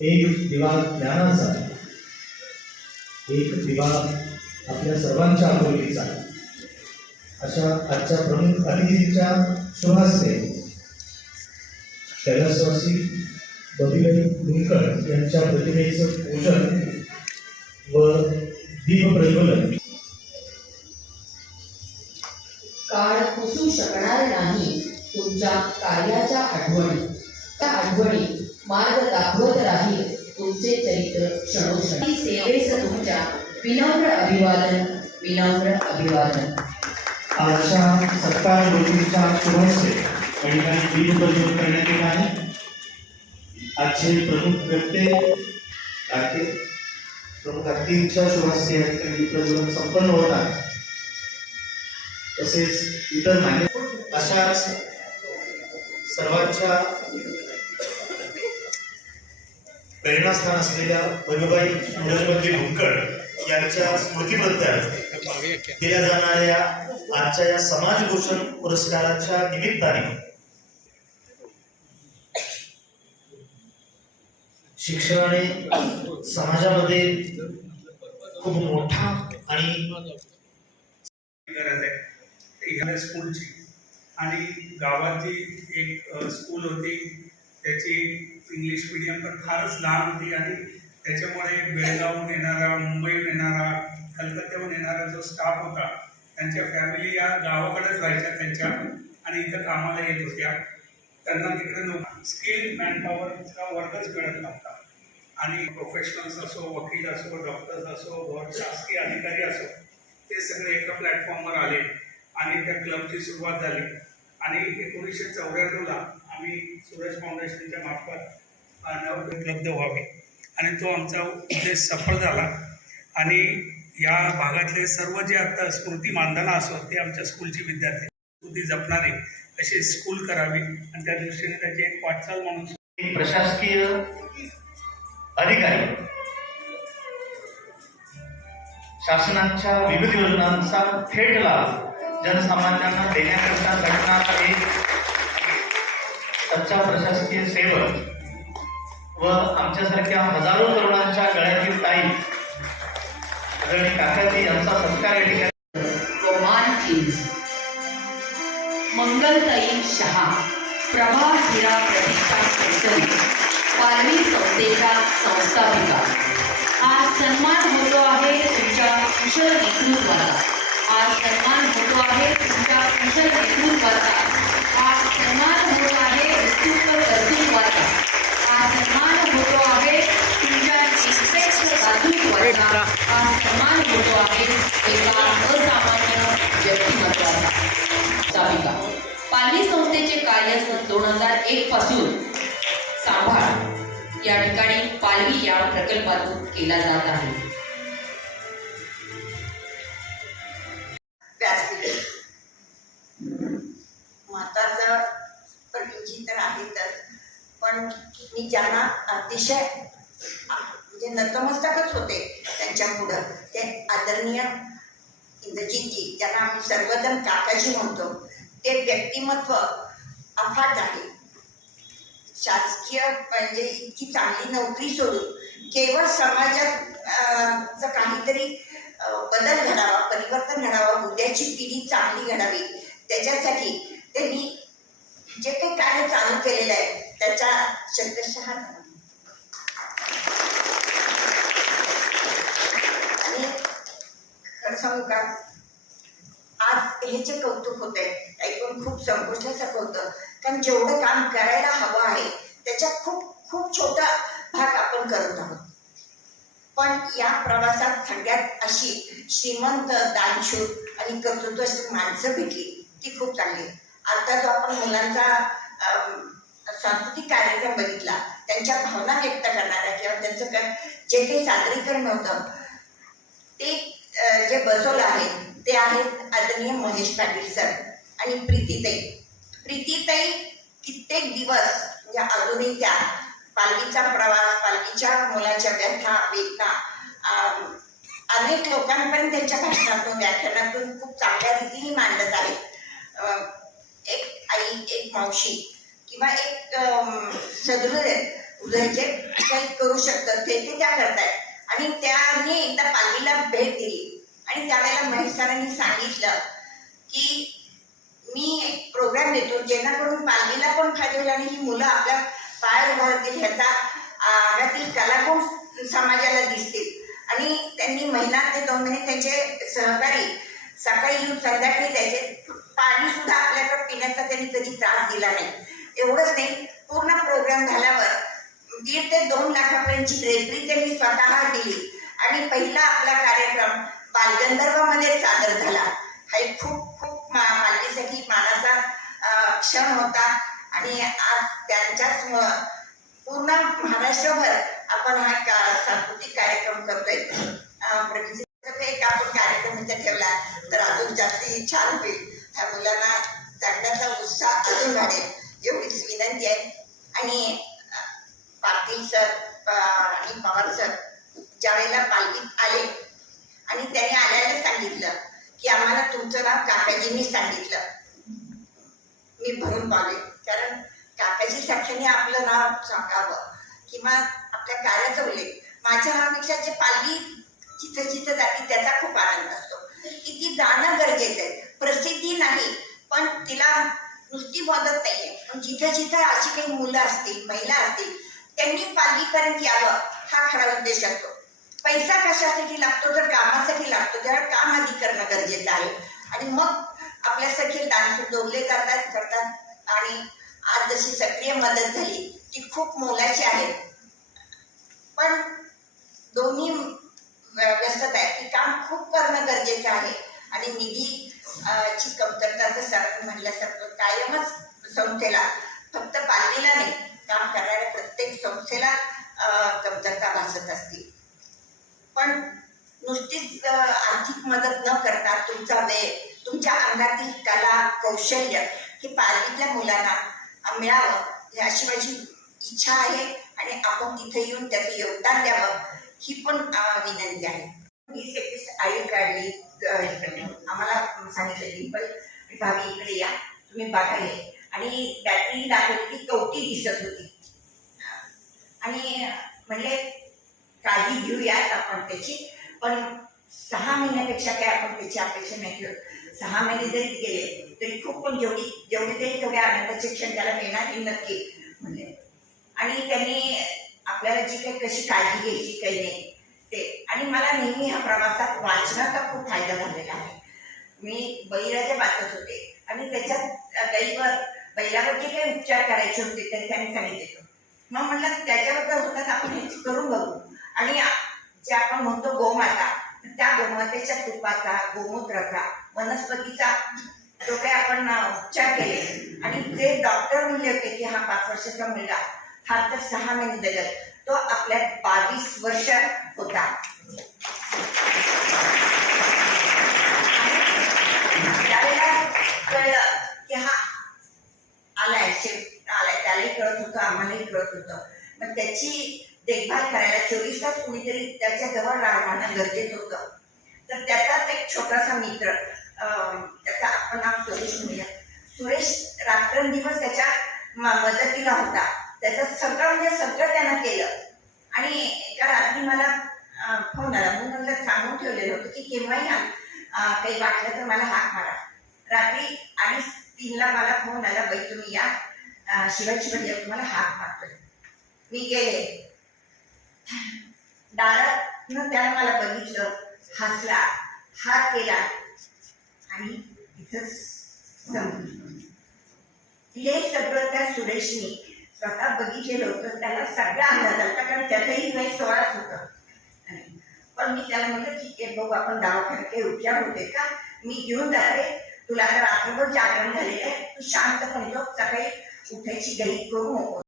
एक दिवा ज्ञानाचा एक दिवा आपल्या सर्वांच्या आपुलकीचा अशा आजच्या प्रमुख अतिथीच्या शुभास्ते. कैलासवासी बबिलाई कुलकर यांच्या प्रतिमेचं पूजन व दीप प्रज्वलन काळ पुसू शकणार नाही तुमच्या कार्याच्या आठवणी. त्या आठवणी तुमचे चरित्र क्षणोक्षणी सेवेस विनम्र अभिवादन विनम्र अभिवादन। आजच्या सत्कार गोष्टीच्या शुभास्ते या ठिकाणी दीप प्रज्वलन करण्यात येत आहे आजचे प्रमुख व्यक्ती आजचे प्रमुख अतिथींच्या शुभास्ते या ठिकाणी दीप प्रज्वलन संपन्न होत आहे तसेच इतर मान्य अशाच सर्वांच्या प्रेरणास्थान असलेल्या भगवाई सूरजवंती भुंकड यांच्या स्मृतीबद्दल दिल्या जाणाऱ्या आजच्या या समाज भूषण पुरस्काराच्या निमित्ताने शिक्षणाने समाजामध्ये खूप मोठा आणि गरज आहे. स्कूलची आणि गावाची एक स्कूल होती. त्याची इंग्लिश मिडियम पण फारच लहान होती आणि त्याच्यामुळे बेळगावहून येणारा मुंबईहून येणारा कलकत्त्याहून येणारा जो स्टाफ होता त्यांच्या फॅमिली या गावाकडेच राहायच्या त्यांच्या आणि इथं कामाला येत होत्या. त्यांना तिकडे नोक स्किल मॅनपॉवरचा वर्गच मिळत नव्हता. आणि प्रोफेशनल्स असो वकील असो डॉक्टर्स असो वर शासकीय अधिकारी असो ते सगळे एका प्लॅटफॉर्मवर आले आणि त्या क्लबची सुरुवात झाली. आणि एकोणीसशे चौऱ्याण्णवला आम्ही सूरज फाउंडेशनच्या मार्फत नव उपलब्ध व्हावे. आणि तो आमचा उद्देश सफळ झाला. आणि या भागातले सर्व जे आता स्मृती मानधना असो ते आमच्या स्कूलचे विद्यार्थी स्मृती जपणारे अशी स्कूल करावी. आणि त्या दृष्टीने त्याची एक वाटचाल म्हणून प्रशासकीय अधिकारी. शासनाच्या विविध योजनांचा थेट लाभ जनसामान्यांना देण्याकरता घटना एक सच्चा प्रशासकीय सेवक व आमच्यासारख्या हजारो तरुणांच्या गळ्यातील ताई आदरणीय काकाजी यांचा सत्कार या ठिकाणी Roman films Mangaltai Shaha Prabha Hira Pratishthan company Palavi संस्थेच्या संस्थापिका. आज सन्मान होतो आहे तुमच्या कुशल नेतृत्वाचा आज सन्मान होतो आहे तुमच्या कुशल नेतृत्वाचा. आज सन्मान होत ठिकाणी पालवी या प्रकल्पातून केला जात आहे. व्यासपीठ माताचं तर आहेतच. पण मी ज्यांना अतिशय म्हणजे नतमस्तकच होते त्यांच्या पुढं ते आदरणीय इंद्रजितजी ज्यांना आम्ही सर्वजण काकाजी म्हणतो ते व्यक्तिमत्व अफाट आहे. शासकीय म्हणजे इतकी चांगली नोकरी सोडून केवळ समाजात चं काहीतरी बदल घडावा परिवर्तन घडावा उद्याची पिढी चांगली घडावी त्याच्यासाठी त्यांनी जे काही कार्य चालू केलेलं आहे त्याचा शब्दशः आणि खरं सांगू का? आज हे जे कौतुक होत आहे ऐकून खूप संकोचासारखं होतं. कारण जेवढं काम करायला हवं आहे त्याच्या खूप खूप छोटा भाग आपण करत आहोत. पण या प्रवासात सगळ्यात अशी श्रीमंत दानशूर आणि कर्तृत्वशील माणसं भेटली ती खूप चांगली. आता जो आपण मुलांचा सांस्कृतिक कार्यक्रम बघितला त्यांच्या भावना व्यक्त करणाऱ्या किंवा त्यांचं जे काही सादरीकरण होतं ते जे बसवलं आहे ते आहेत आदरणीय महेश पाटील सर आणि प्रीतीताई. प्रीतीताई कित्येक दिवस म्हणजे अजूनही त्या पालखीचा प्रवास पालखीच्या मुलाच्या व्यथा वेदना अनेक लोकांपर्यंत त्यांच्या भाषणातून व्याख्यानातून खूप चांगल्या रीतीने मांडत आहेत एक आई एक मावशी किंवा एक सदृढ उदय जे काही करू शकतात ते ते त्या करतायत. आणि त्यांनी एकदा पालवीला भेट दिली. आणि त्यावेळेला महेश सरांनी सांगितलं की मी एक प्रोग्राम देतो जेणेकरून पालवीला पण फायदा होईल आणि ही मुलं आपल्या पाय उभारतील ह्याचा आगातील कलागुण समाजाला दिसतील. आणि त्यांनी महिना ते दोन महिने त्यांचे सहकारी सकाळी येऊन संध्याकाळी त्याचे पाणी सुद्धा आपल्याकडे पिण्याचा त्यांनी कधी त्रास दिला नाही. एवढंच नाही पूर्ण प्रोग्राम झाल्यावर दीड ते दोन लाखापर्यंतची ड्रेपरी त्यांनी स्वतः दिली. आणि पहिला आपला कार्यक्रम बालगंधर्वामध्ये सादर झाला. हा एक खूप खूप मा मानाचा क्षण होता. आणि आज त्यांच्याच पूर्ण महाराष्ट्रभर आपण हा का- सांस्कृतिक कार्यक्रम करतोय. एक आपण कार्यक्रम इथे ठेवला. तर अजून जास्ती छान होईल. ह्या मुलांना जगण्याचा उत्साह अजून वाढेल. एवढीच विनंती आहे. आणि पाटील सर आणि पवार सर ज्या वेळेला पालखीत आले आणि त्याने आल्याला सांगितलं की आम्हाला तुमचं नाव काकाजींनी सांगितलं. मी भरून पावले. कारण काकाजी सारख्याने आपलं नाव सांगावं किंवा आपल्या कार्याचा उल्लेख माझ्या नावापेक्षा जे पालवी जिथं जिथं जाते त्याचा खूप आनंद असतो. की ती जाणं गरजेचं आहे. प्रसिद्धी नाही पण तिला नुसती मदत नाहीये. पण जिथं जिथं अशी काही मुलं असतील महिला असतील त्यांनी पालवीपर्यंत यावं हा खरा उद्देश असतो. पैसा कशासाठी लागतो तर कामासाठी लागतो त्यावेळेला काम आधी करणं गरजेचं आहे. आणि मग आपल्यासाठी दान जोडले जातात करतात आणि आज जशी सक्रिय मदत झाली ती खूप मोलाची आहे. पण दोन्ही व्यस्तता आहे की काम खूप करणं गरजेचं आहे. आणि निधी ची कमतरता तर सर म्हणल्यासारखं कायमच संस्थेला फक्त पालवीला नाही काम करणाऱ्या प्रत्येक संस्थेला कमतरता भासत असतील पण नुसतीच आर्थिक मदत न करता तुमचा वेळ तुमच्या अंगातील कला कौशल्य हे पालवीतल्या मुलांना मिळावं ही अशी माझी इच्छा आहे आणि आपण तिथे येऊन त्याचं योगदान द्यावं ही पण विनंती आहे. वीस एकवीस आई काढली इकडे. आम्हाला सांगितलं डिंपल भावी इकडे या तुम्ही बघायला आणि बॅटरी दाखवली की कवटी दिसत होती. आणि म्हणजे काळजी घेऊयात आपण त्याची. पण सहा महिन्यापेक्षा काय आपण त्याची अपेक्षा नाही ठेवत. सहा महिने जरी गेले तरी खूप पण जेवढी जेवढे तरी तेवढे आनंदाचे क्षण त्याला मिळणार हे नक्की म्हणजे. आणि त्यांनी आपल्याला जी काही कशी काळजी घ्यायची काही नाही ते. आणि मला नेहमी ह्या प्रवासात वाचनाचा खूप फायदा झालेला आहे. मी बळीराजा वाचत होते. आणि त्याच्यात गाईवर बैलावर जे काही उपचार करायचे होते ते त्यांनी सांगितले. मग म्हटलं त्याच्याबद्दल होतात आपण हे करून बघू. आणि जे आपण म्हणतो गोमाता त्या गोमातेच्या तुपाचा गोमूत्राचा वनस्पतीचा जो काही आपण उपचार केले. आणि जे डॉक्टर म्हणले होते की हा पाच वर्षाचा मुलगा हा तर सहा महिने जगत तो आपल्या बावीस वर्ष होता. आणि त्यावेळेला कळलं की हा आलाय शेवट आलाय त्यालाही कळत होतं आम्हालाही कळत होतं. मग त्याची देखभाल करायला चोवीस तास कुणीतरी त्याच्याजवळ राहणं गरजेचं होतं. तर त्याचाच एक छोटासा मित्र अं, त्याचा आपण नाव सुरेश म्हणूया. सुरेश रात्रंदिवस त्याच्या मदतीला होता. त्याचं सगळं म्हणजे सगळं त्यानं केलं. आणि एका रात्री मला फोन आला. म्हणून म्हणलं सांगून ठेवलेलं होतं की केव्हाही काही वाटलं तर मला हाक मारा. रात्री आणि तीनला मला फोन आला बाई तुम्ही या. शिवाजी म्हणजे तुम्हाला हाक मारतोय. मी गेले. दारात त्यानं मला बघितलं हसला हात केला आणि तिथंच संपलं. हे सगळं त्या सुरेशनी स्वतः बघितलेलं होतं. त्याला सगळा अंदाज आला कारण त्याचंही वय सोळाच होतं. पण मी त्याला म्हटलं ठीक आहे बघू आपण दवाखान्यात काही उपचार होते का? मी घेऊन जाते. तुला आता रात्रभर जागरण झालेलं आहे. तू शांतपणे झोप. सकाळी उठायची गही करू नको.